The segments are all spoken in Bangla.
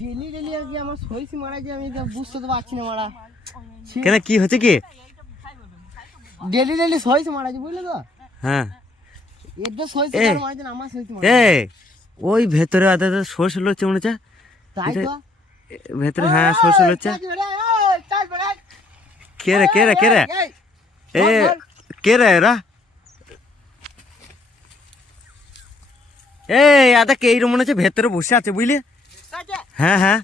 ডেলি ডেলি আর কি আমার সইছি মারা যে আমি বুঝতে তো পারছি না মারা। কেন কি হচ্ছে কি? ডেলি ডেলি সইছি মারা যে বুঝলে তো। হ্যাঁ এদের সইছি মারা যে আমার সইছি মারা। এ ওই ভেতরে আদা সরষে লচ্ছে মনে হচ্ছে। তাই তো ভেতরে হ্যাঁ সরষে লচ্ছে। কে রে কে রে কে রে এ কে রে এরা? এই আদা কে এই মনে হচ্ছে ভেতরে বসে আছে বুঝলি? হ্যাঁ হ্যাঁ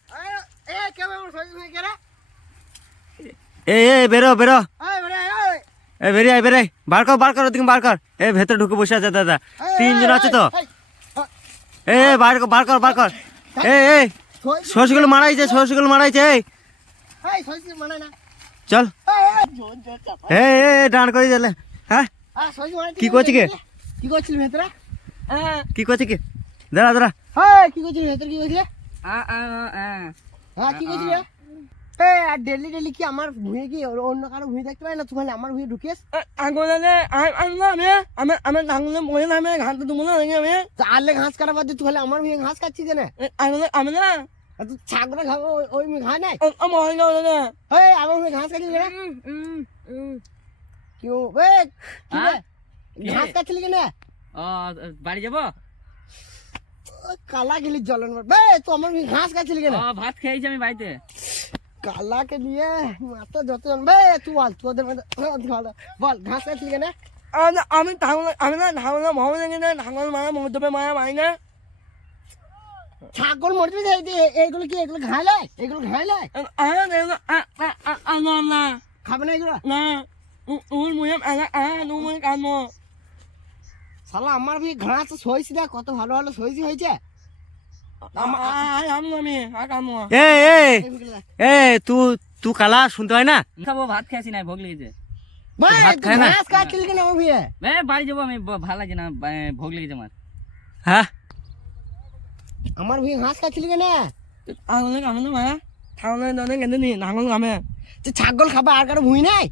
এ বেরো বেরো এ বেরিয়ে বেরাই বার কর ওদিকে বার কর। এ ভেতরে ঢুকে বসে আছে দাদা, 3 জন আছে তো। এ বার কর এ সরষেগুলো মারাইছে এই চল এ ডান করে দিলে। হ্যাঁ কি করছি কে? কি করছিস ভেতরে? কি করছি কি? দাঁড়া কি করছিস ভেতরে? কি করছিস? কি করছিস? ডেলি ডেলি কি আমার ভুঁয়ে কি অন্য কারো ভুঁয়ে দেখতে পাই না? তুই আমার ভুঁয়ে ঢুকিস আনলে ঘাস কাটা বাদ তুই আমার ভুঁয়ে ঘাস খাচ্ছিস না? ছাগলে খাবো ওই ঘাস নাই আমার ভুঁয়ে ঘাস খাচ্ছিস না? কেউ ঘাস খাচ্ছিলি কেনা? বাড়ি যাবো কালা গেলি জলের তো আমার ঘাস খাচ্ছিলি কেনা? ভাত খেয়েছি আমি বাড়িতে। কালাকে নিয়ে মাথা যতজন তুই বল তোদের বল ঘাস খাচ্ছিলি কেনা? আমি না ধাঙ্গল মারা মধ্যে মারা মারি না। ছাগল মরবি এইগুলো কি এগুলো ঘাইলাই? এগুলো ঘাইলাই খাবে না এগুলো? না শালা আমার ভি ঘাস সইছি না, কত ভালো ভালো সইছি হয়েছে। তুই কালা শুনতে হয় না? খাবো ভাত খেয়েছি না, ভোগ লেগেছে। ভাত খায় না? ঘাস খাচ্ছিলি কেন আমার ভুঁয়ে? বাড়ি যাবো আমি, ভালো লাগে না, ভোগ লেগেছে আমার। হ্যাঁ আমার ভুঁয়ে ঘাস খাচ্ছিলি কেন? ছাগল খাবে আর কারো ভুঁই নাই?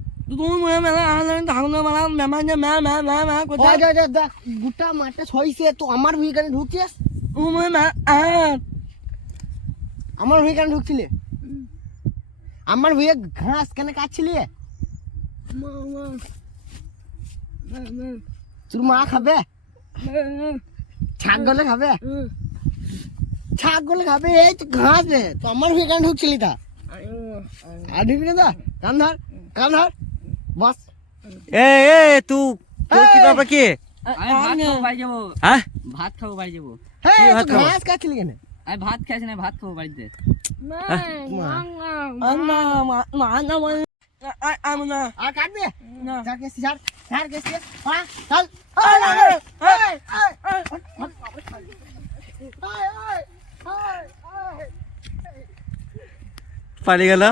গোটা মাঠে সইছে তো আমার ভুঁয়ে কেন ঢুকছিস? আমার ভুঁয়ে কেন ঢুকছিলি? আমার ভুঁয়ে ঘাস কেন কাটছিলি? তোর মা খাবে? ছাগলে খাবে? ছাগলে খাবে এই তো ঘাস রে, তো আমার ভুঁয়ে কেন ঢুকছিলি? তা আর ঢুকবি না? কান ধর বস। তুই তোর কি ব্যাপার কি? বাড়ি যাবো, হ্যাঁ ভাত খাবো বাড়ি যাবো। ঘাস কাটছিলি কেন? আমি ভাত খেয়েছি না, ভাত খাবো বাড়িতে। আর কাটবে না। পালিয়ে গেল।